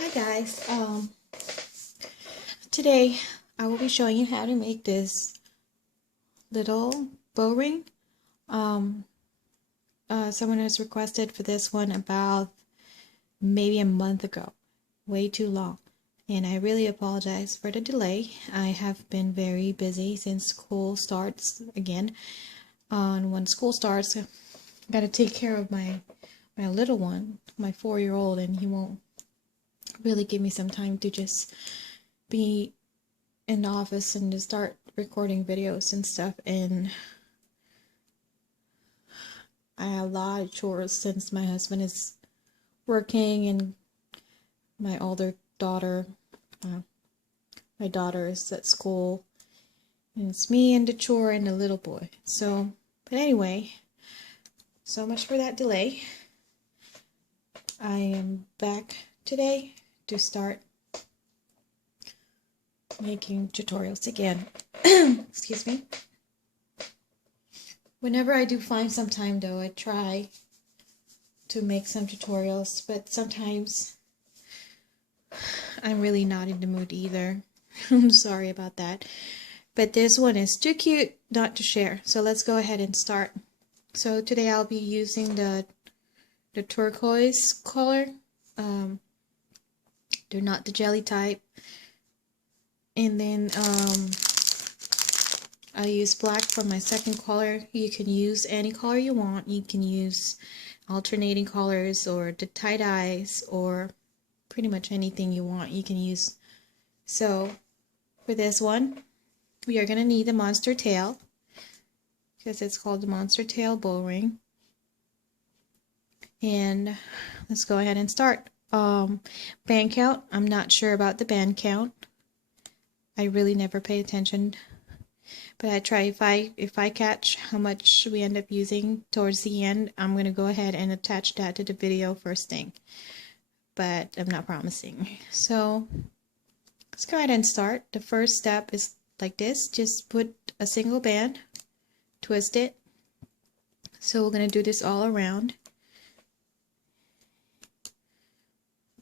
Hi guys, today I will be showing you how to make this little bow ring. Someone has requested for this one about maybe a month ago, way too long, and I really apologize for the delay. I have been very busy since school starts again. When school starts, I gotta take care of my little one, my 4-year-old, and he won't really give me some time to just be in the office and to start recording videos and stuff. And I have a lot of chores since my husband is working and my older daughter, my daughter is at school, and it's me and the chore and the little boy. So, but anyway, so much for that delay. I am back today to start making tutorials again. Excuse me. Whenever I do find some time though, I try to make some tutorials, but sometimes I'm really not in the mood either. I'm sorry about that. But this one is too cute not to share. So let's go ahead and start. So today I'll be using the turquoise color. They're not the jelly type. And then I'll use black for my second color. You can use any color you want. You can use alternating colors or the tie-dyes or pretty much anything you want you can use. So for this one, we are going to need the Monstertail, because it's called the Monstertail Bow Ring. And let's go ahead and start. Band count, I'm not sure about the band count. I really never pay attention, but I try, if I catch how much we end up using towards the end, I'm going to go ahead and attach that to the video first thing, but I'm not promising. So let's go ahead and start. The first step is like this. Just put a single band, twist it. So we're going to do this all around.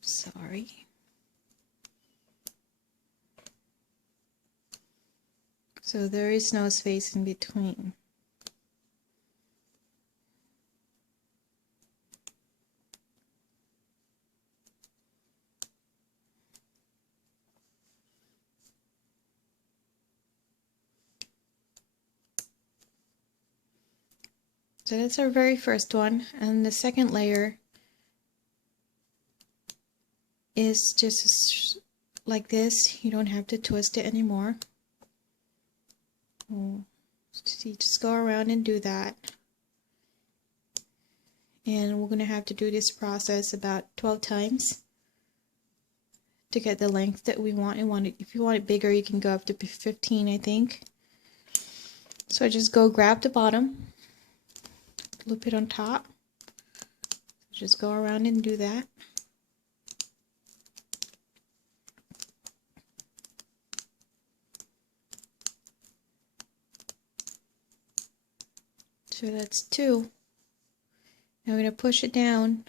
Sorry. So there is no space in between. So that's our very first one, and the second layer is just like this. You don't have to twist it anymore. So you just go around and do that. And we're going to have to do this process about 12 times to get the length that we want. If you want it bigger, you can go up to 15, I think. So just go grab the bottom, loop it on top. Just go around and do that. So that's 2. Now we're going to push it down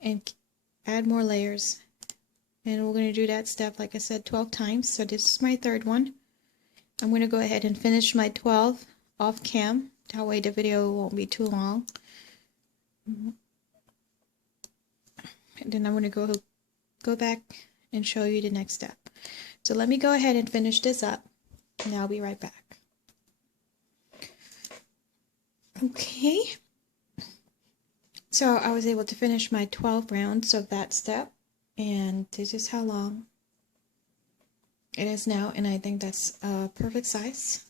and add more layers. And we're going to do that step, like I said, 12 times. So this is my third one. I'm going to go ahead and finish my 12 off cam. That way the video won't be too long. And then I'm going to go back and show you the next step. So let me go ahead and finish this up, and I'll be right back. Okay, so I was able to finish my 12 rounds of that step, and this is how long it is now, and I think that's a perfect size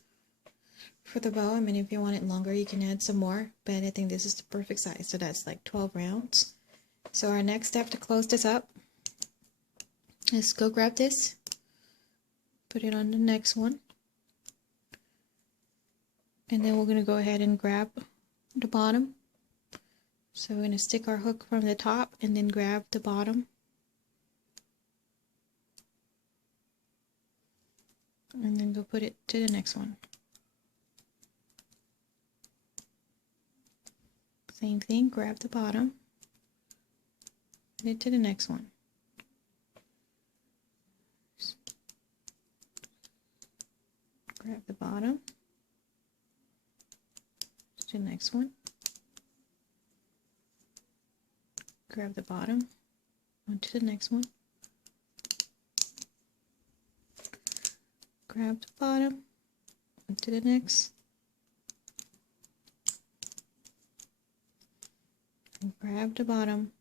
for the bow. I mean, if you want it longer, you can add some more, but I think this is the perfect size. So that's like 12 rounds. So our next step to close this up is go grab this, put it on the next one. And then we're going to go ahead and grab the bottom. So we're going to stick our hook from the top and then grab the bottom. And then go put it to the next one. Same thing, grab the bottom. send it to the next one. Grab the bottom, to the next one, grab the bottom, onto the next one, grab the bottom, onto the next, and grab the bottom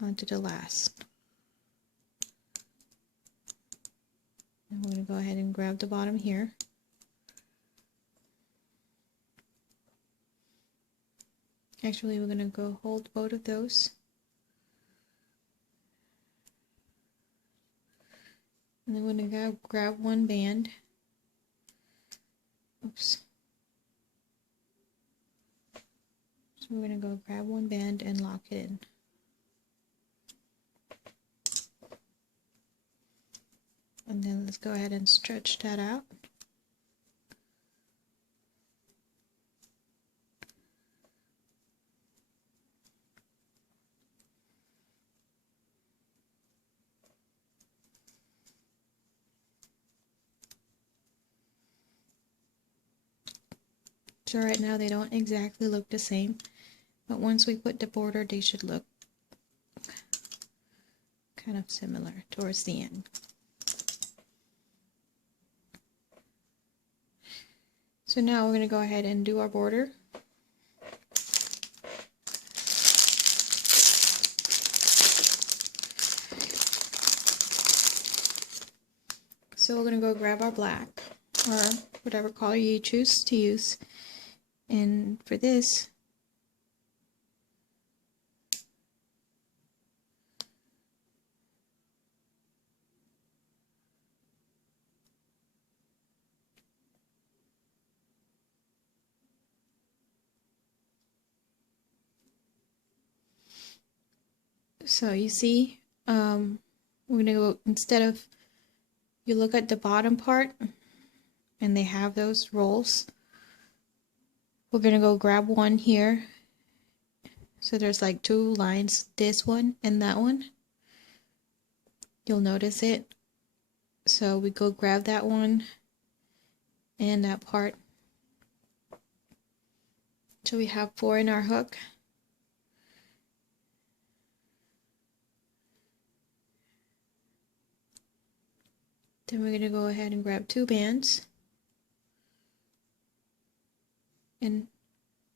onto the last. And we're going to go ahead and grab the bottom here. Actually, we're going to go hold both of those. And then we're going to grab one band. Oops. So we're going to go grab one band and lock it in. And then let's go ahead and stretch that out. So right now they don't exactly look the same, but once we put the border, they should look kind of similar towards the end. So now we're going to go ahead and do our border. So we're going to go grab our black, or whatever color you choose to use. And for this, so you see, we're going to go, instead of, you look at the bottom part, and they have those rolls, we're going to go grab one here. So there's like two lines, this one and that one. You'll notice it. So we go grab that one and that part. So we have 4 in our hook. Then we're going to go ahead and grab 2 bands and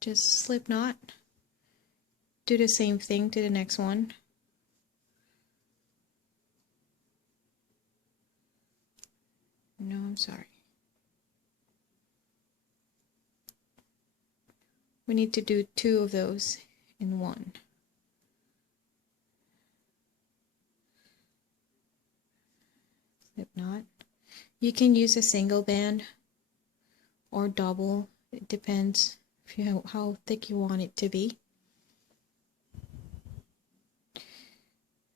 just slip knot. Do the same thing to the next one. No, I'm sorry. We need to do 2 of those in one. Slip knot. You can use a single band or double. It depends if you have, how thick you want it to be.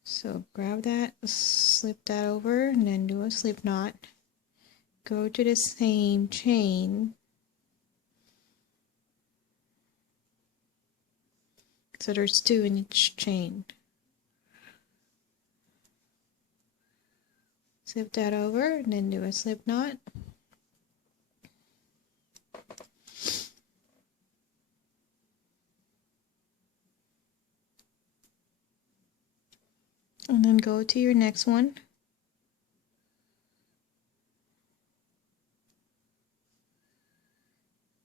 So grab that, slip that over, and then do a slip knot. Go to the same chain. So there's 2 in each chain. Slip that over, and then do a slip knot. And then go to your next one.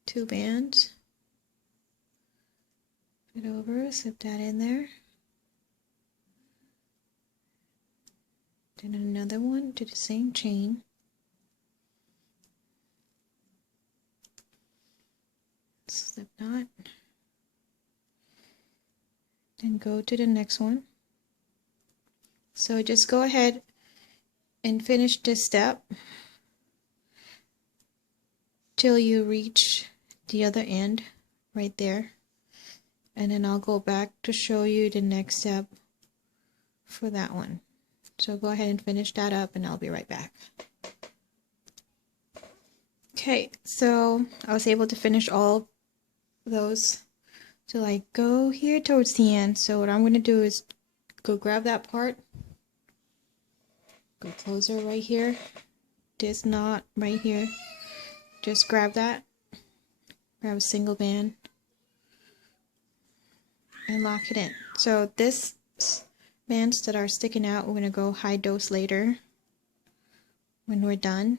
Two bands. Put it over, slip that in there. Then another one to the same chain. Slip knot. Then go to the next one. So just go ahead and finish this step till you reach the other end right there, and then I'll go back to show you the next step for that one. So go ahead and finish that up and I'll be right back. Okay, so I was able to finish all those till I go here towards the end. So what I'm going to do is go grab that part, go closer right here, this knot right here, just grab that, grab a single band, and lock it in. So this bands that are sticking out, we're going to go high dose later when we're done.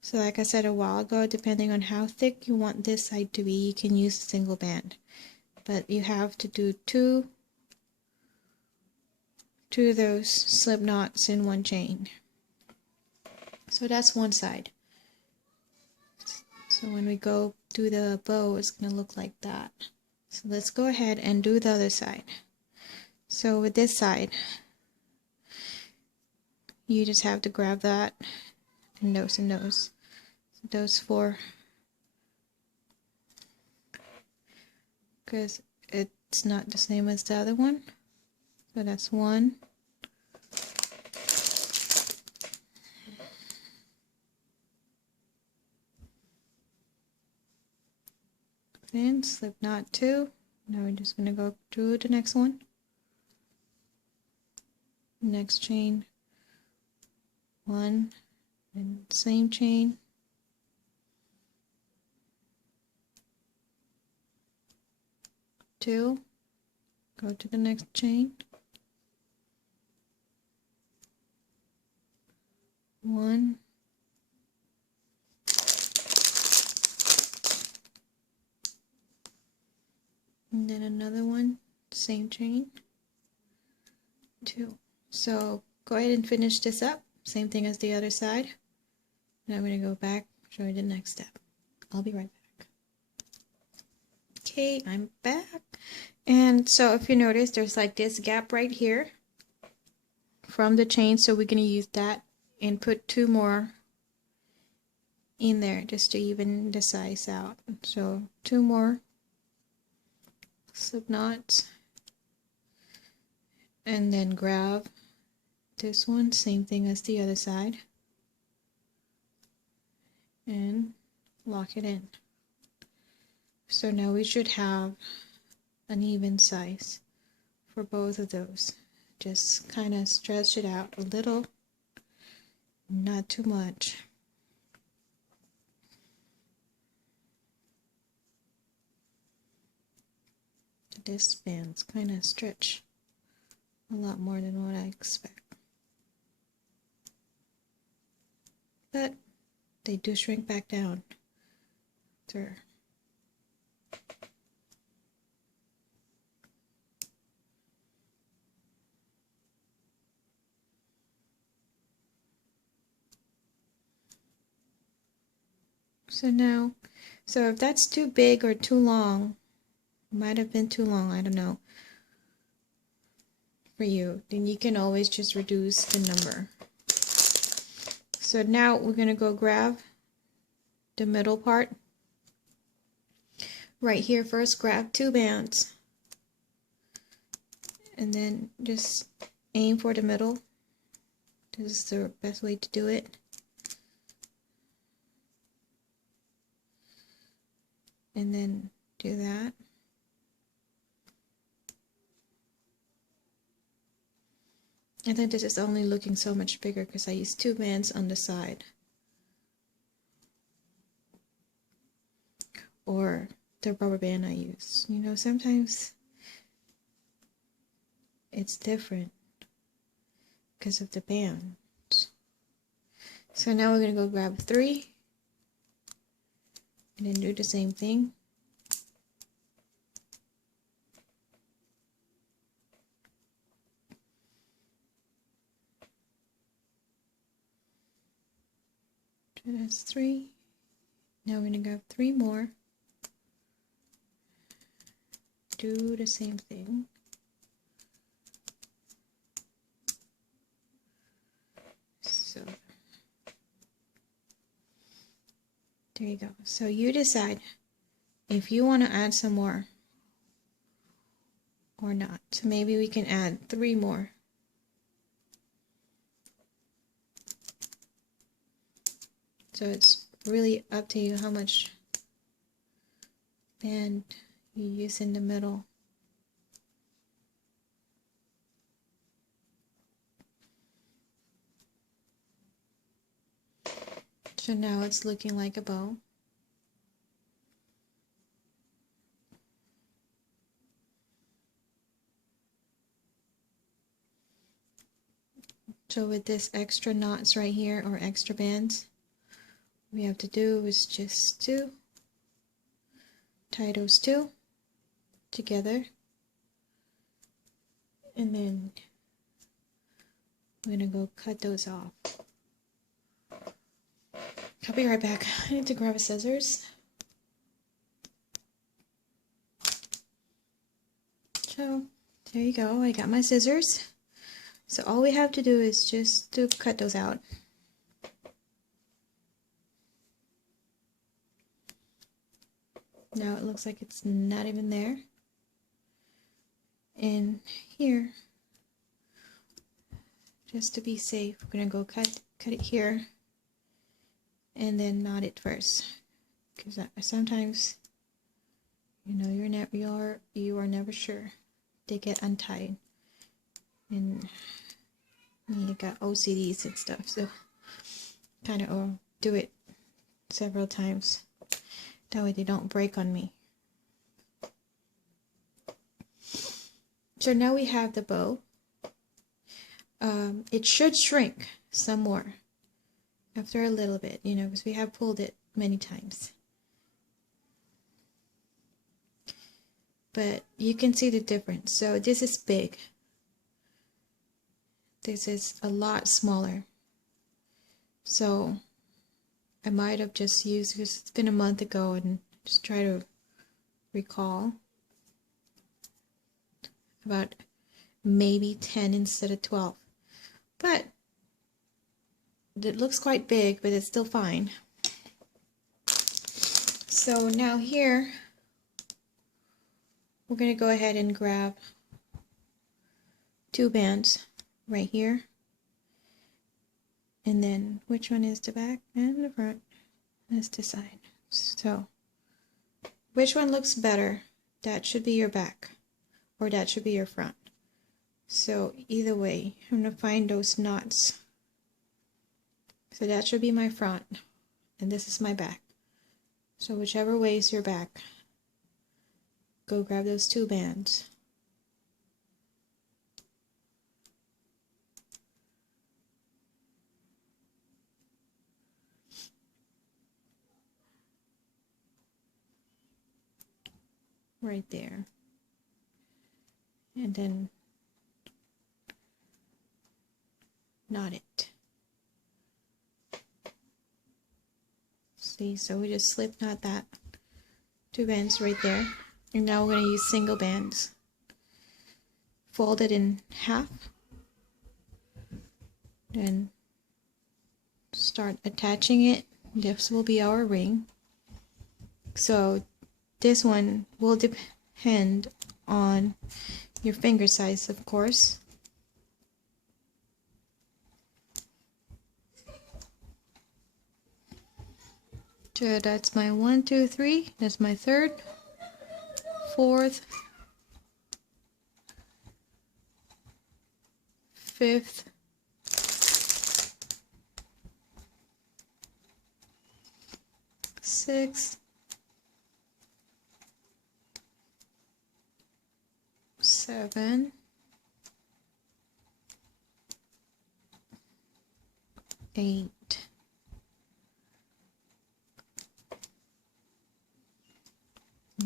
So like I said a while ago, depending on how thick you want this side to be, you can use a single band. But you have to do two of those slip knots in one chain. So that's one side. So when we go do the bow, it's going to look like that. So let's go ahead and do the other side. So with this side, you just have to grab that and those and those. So those four, because it's not the same as the other one. So that's one. Then slip knot two. Now we're just going to go to the next one. Next chain, one, and same chain, two, go to the next chain, one, and then another one, same chain, two. So go ahead and finish this up, same thing as the other side. And I'm going to go back, show you the next step. I'll be right back. Okay, I'm back. And so if you notice, there's like this gap right here from the chain, so we're going to use that and put two more in there just to even the size out. So two more slip knots, and then grab this one, same thing as the other side, and lock it in. So now we should have an even size for both of those. Just kind of stretch it out a little, not too much. This band's kind of stretch a lot more than what I expect. But they do shrink back down through. So now, so if that's too big or too long, might have been too long, I don't know, for you, then you can always just reduce the number. So now we're going to go grab the middle part. Right here, first grab two bands. And then just aim for the middle. This is the best way to do it. And then do that. I think this is only looking so much bigger because I used two bands on the side. Or the rubber band I use. You know, sometimes it's different because of the bands. So now we're going to go grab three. And then do the same thing. So that's three. Now we're going to grab three more. Do the same thing. So there you go. So you decide if you want to add some more or not. So maybe we can add three more. So it's really up to you how much band you use in the middle. So now it's looking like a bow. So with this extra knots right here, or extra bands, what we have to do is just to tie those two together, and then I'm gonna go cut those off. I'll be right back. I need to grab a scissors. So there you go, I got my scissors. So all we have to do is just to cut those out. Now it looks like it's not even there. And here, just to be safe, we're gonna go cut it here, and then knot it first, because sometimes, you know, you are never sure. They get untied, and you got OCDs and stuff, so kind of do it several times. That way they don't break on me. So now we have the bow. It should shrink some more after a little bit, you know, because we have pulled it many times. But you can see the difference. So this is big. This is a lot smaller. So I might have just used, because it's been a month ago, and just try to recall, about maybe 10 instead of 12. But it looks quite big, but it's still fine. So now here, we're going to go ahead and grab 2 bands right here. And then, which one is the back and the front? Let's decide. So, which one looks better? That should be your back, or that should be your front. So either way, I'm going to find those knots. So that should be my front, and this is my back. So whichever way is your back, go grab those 2 bands. Right there. And then knot it. See, so we just slip knot that 2 bands right there. And now we're going to use single bands. Fold it in half. Then start attaching it. This will be our ring. So this one will depend on your finger size, of course. So that's my 1, 2, 3. That's my 3rd, 4th, 5th, 6th, 7, 8,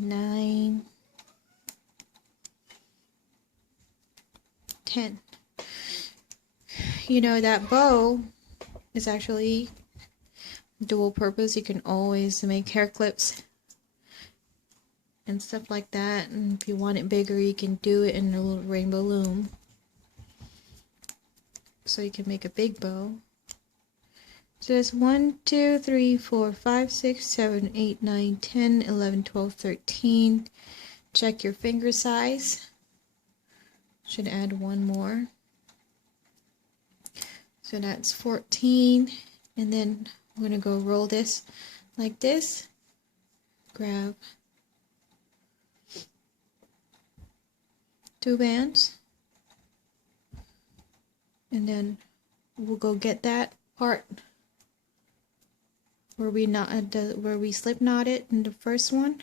9, 10. You know, that bow is actually dual purpose. You can always make hair clips and stuff like that, and if you want it bigger, you can do it in a little rainbow loom, so you can make a big bow. So that's 1, 2, 3, 4, 5, 6, 7, 8, 9, 10, 11, 12, 13. Check your finger size. Should add 1 more. So that's 14. And then I'm going to go roll this like this. Grab 2 bands. And then we'll go get that part where we slip knotted in the first one.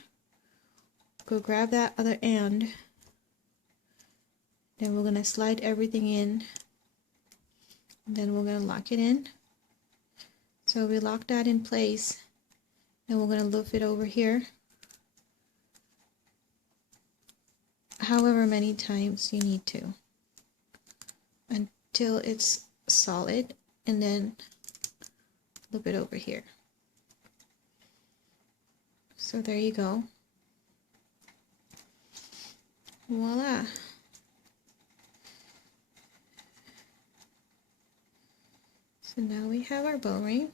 Go grab that other end. Then we're gonna slide everything in. Then we're gonna lock it in. So we lock that in place. Then we're gonna loop it over here. However many times you need to, until it's solid, and then loop it over here. So there you go. Voila. So now we have our bow ring.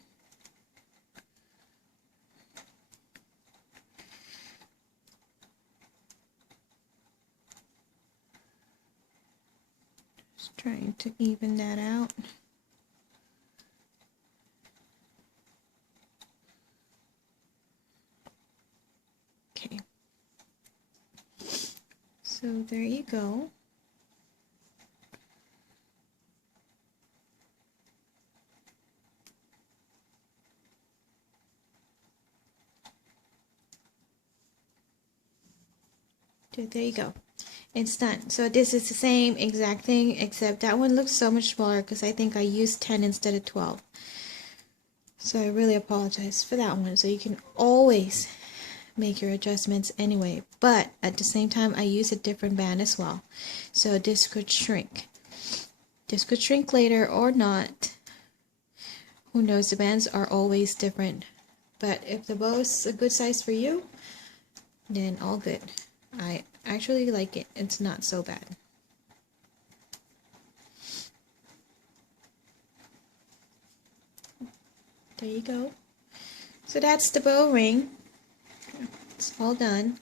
Just trying to even that out. Okay. So there you go. So there you go. It's done. So this is the same exact thing, except that one looks so much smaller because I think I used 10 instead of 12. So I really apologize for that one. So you can always make your adjustments anyway, but at the same time I use a different band as well. So this could shrink. This could shrink later or not. Who knows? The bands are always different. But if the bow is a good size for you, then all good. I actually like it. It's not so bad. There you go. So that's the bow ring. It's all done.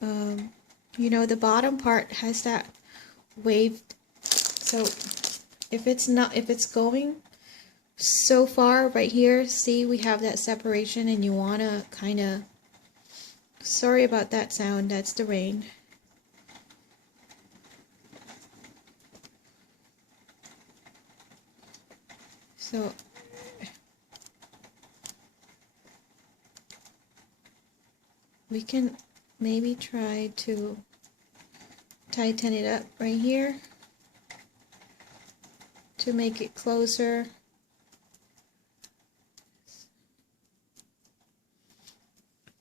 You know, the bottom part has that waved. So if it's going so far right here, see we have that separation, and you want to kind of, sorry about that sound, that's the rain. So we can maybe try to tighten it up right here to make it closer.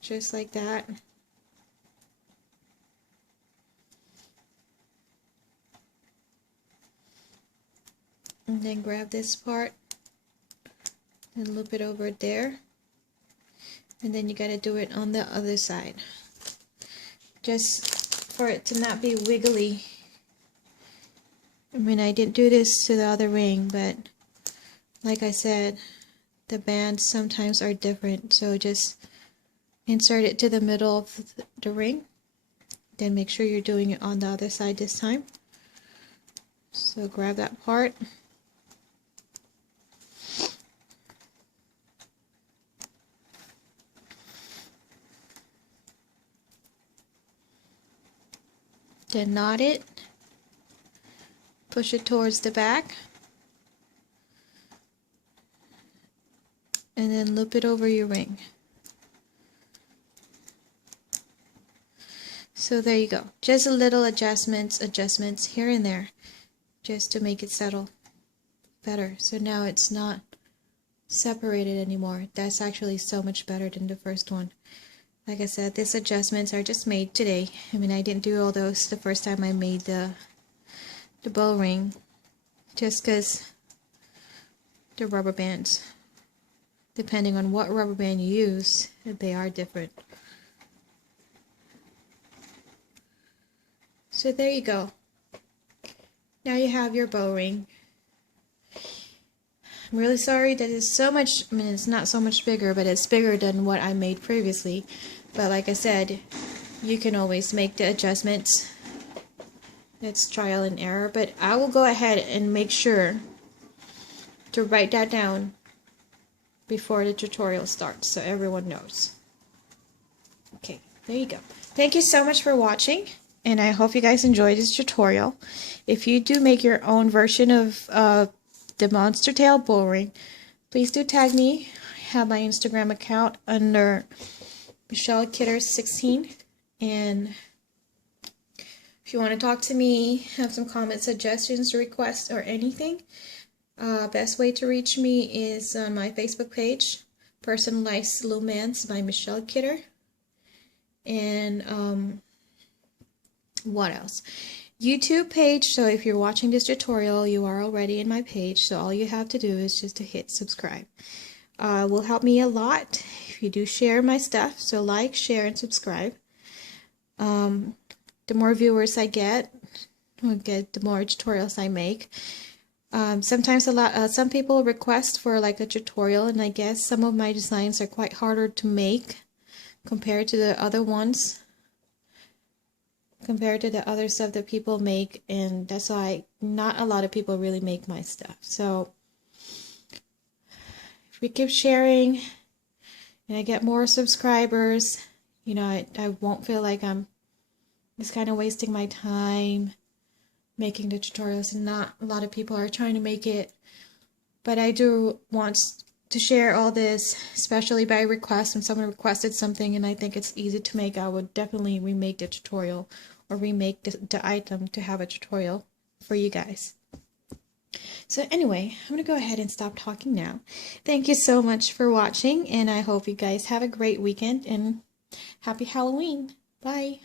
Just like that. And then grab this part and loop it over there. And then you got to do it on the other side. Just for it to not be wiggly. I mean, I didn't do this to the other ring, but like I said, the bands sometimes are different. So just insert it to the middle of the ring. Then make sure you're doing it on the other side this time. So grab that part. Then knot it. Push it towards the back. And then loop it over your ring. So there you go. Just a little adjustments here and there, just to make it settle better. So now it's not separated anymore. That's actually so much better than the first one. Like I said, these adjustments are just made today. I mean, I didn't do all those the first time I made the bow ring, just because the rubber bands, depending on what rubber band you use, they are different. So there you go. Now you have your bow ring. I'm really sorry that it's so much, I mean, it's not so much bigger, but it's bigger than what I made previously. But like I said, you can always make the adjustments. It's trial and error, but I will go ahead and make sure to write that down before the tutorial starts so everyone knows. Okay, there you go. Thank you so much for watching, and I hope you guys enjoyed this tutorial. If you do make your own version of the Monstertail bow ring, Please do tag me. I have my Instagram account under MichelleKitter16. And if you want to talk to me, have some comments, suggestions, requests, or anything, best way to reach me is on my Facebook page, Personalized Romance by Michelle Kidder. And what else? YouTube page. So if you're watching this tutorial, you are already in my page. So all you have to do is just to hit subscribe. Will help me a lot if you do share my stuff. So like, share, and subscribe. The more viewers I get, the more tutorials I make. Sometimes some people request for like a tutorial, and I guess some of my designs are quite harder to make compared to the other ones, compared to the other stuff that people make, and that's why not a lot of people really make my stuff. So if we keep sharing and I get more subscribers, you know, I won't feel like I'm just kind of wasting my time making the tutorials, and not a lot of people are trying to make it. But I do want to share all this, especially by request. When someone requested something and I think it's easy to make, I would definitely remake the tutorial or remake the item to have a tutorial for you guys. So anyway, I'm going to go ahead and stop talking now. Thank you so much for watching, and I hope you guys have a great weekend and happy Halloween. Bye.